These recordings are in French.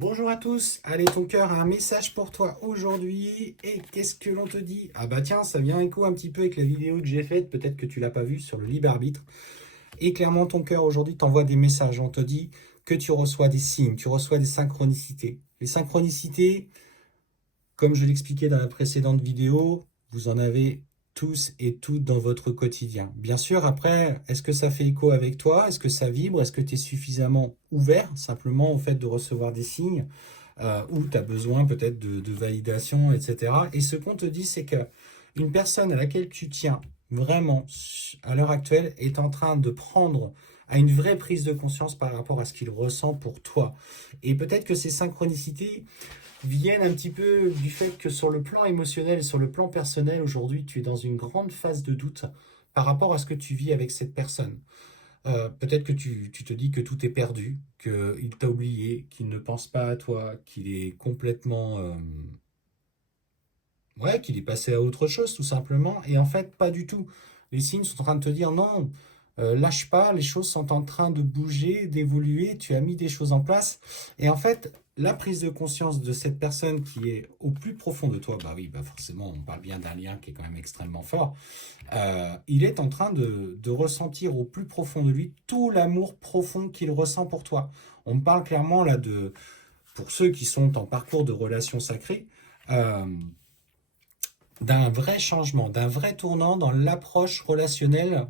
Bonjour à tous, allez ton cœur a un message pour toi aujourd'hui et qu'est-ce que l'on te dit? Ah bah tiens, ça vient écho un petit peu avec la vidéo que j'ai faite, peut-être que tu l'as pas vue sur le libre arbitre. Et clairement ton cœur aujourd'hui t'envoie des messages, on te dit que tu reçois des signes, tu reçois des synchronicités. Les synchronicités, comme je l'expliquais dans la précédente vidéo, vous en avez tous et toutes dans votre quotidien. Bien sûr, après, est-ce que ça fait écho avec toi? Est-ce que ça vibre? Est-ce que tu es suffisamment ouvert simplement au fait de recevoir des signes ou tu as besoin peut-être de validation, etc. Et ce qu'on te dit, c'est que une personne à laquelle tu tiens vraiment à l'heure actuelle est en train de prendre à une vraie prise de conscience par rapport à ce qu'il ressent pour toi. Et peut-être que ces synchronicités viennent un petit peu du fait que sur le plan émotionnel et sur le plan personnel, aujourd'hui, tu es dans une grande phase de doute par rapport à ce que tu vis avec cette personne. Peut-être que tu te dis que tout est perdu, qu'il t'a oublié, qu'il ne pense pas à toi, qu'il est complètement... ouais, qu'il est passé à autre chose, tout simplement. Et en fait, pas du tout. Les signes sont en train de te dire non, lâche pas, les choses sont en train de bouger, d'évoluer, tu as mis des choses en place. Et en fait, la prise de conscience de cette personne qui est au plus profond de toi, bah oui, bah forcément, on parle bien d'un lien qui est quand même extrêmement fort. Il est en train de ressentir au plus profond de lui tout l'amour profond qu'il ressent pour toi. On parle clairement là de, pour ceux qui sont en parcours de relation sacrée, euh, d'un vrai changement, d'un vrai tournant dans l'approche relationnelle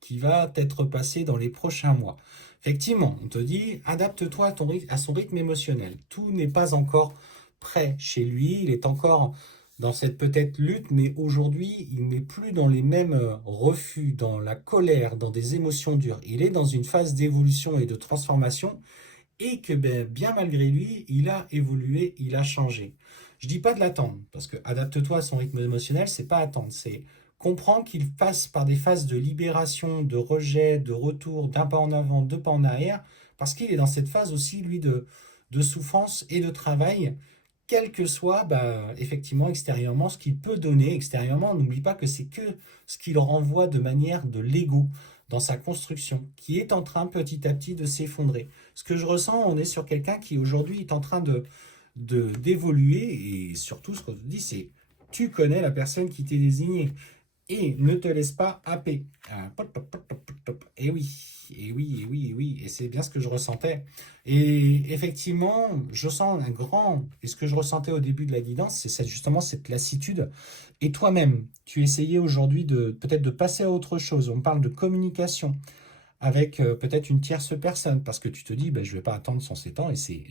qui va être passée dans les prochains mois. Effectivement, on te dit, adapte-toi à, à son rythme émotionnel. Tout n'est pas encore prêt chez lui, il est encore dans cette peut-être lutte, mais aujourd'hui, il n'est plus dans les mêmes refus, dans la colère, dans des émotions dures. Il est dans une phase d'évolution et de transformation et que bien malgré lui, il a évolué, il a changé. Je dis pas de l'attendre, parce que adapte-toi à son rythme émotionnel, c'est pas attendre, c'est comprendre qu'il passe par des phases de libération, de rejet, de retour, d'un pas en avant, deux pas en arrière, parce qu'il est dans cette phase aussi, lui, de souffrance et de travail, quel que soit, effectivement, extérieurement, ce qu'il peut donner extérieurement. N'oublie pas que c'est que ce qu'il renvoie de manière de l'ego dans sa construction, qui est en train petit à petit de s'effondrer. Ce que je ressens, on est sur quelqu'un qui aujourd'hui est en train d'évoluer, et surtout ce qu'on te dit, c'est tu connais la personne qui t'est désignée et ne te laisse pas happer. Et oui, et oui, et oui, et oui, et c'est bien ce que je ressentais. Et effectivement, je sens un grand, et ce que je ressentais au début de la guidance, c'est justement cette lassitude. Et toi-même, tu essayais aujourd'hui de peut-être de passer à autre chose. On parle de communication avec peut-être une tierce personne, parce que tu te dis, ben, je ne vais pas attendre 107 ans, et c'est